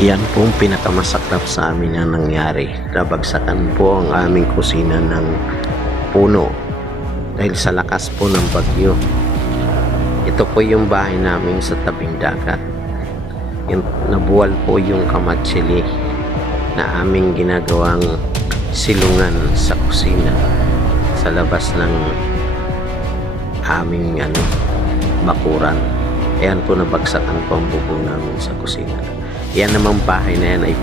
Yan po ang pinakamasaklap sa amin na nangyari. Nabagsakan po ang aming kusina ng puno dahil sa lakas po ng bagyo. Ito po yung bahay namin sa tabing dagat. Nabuwal po yung kamatsili na aming ginagawang silungan sa kusina sa labas ng aming bakuran. Ayan po, nabagsakan po ang bubong namin sa kusina. Yan namang bahay na yan ay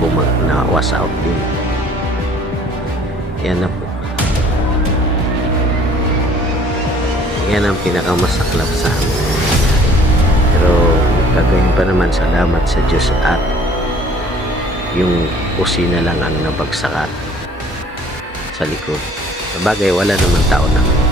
na-was out din. Yan na po. Yan ang pinakamasaklap sa amin. Pero gagawin pa naman, salamat sa Diyos at yung kusina lang ang nabagsakan sa likod. Sabagay, wala naman tao na.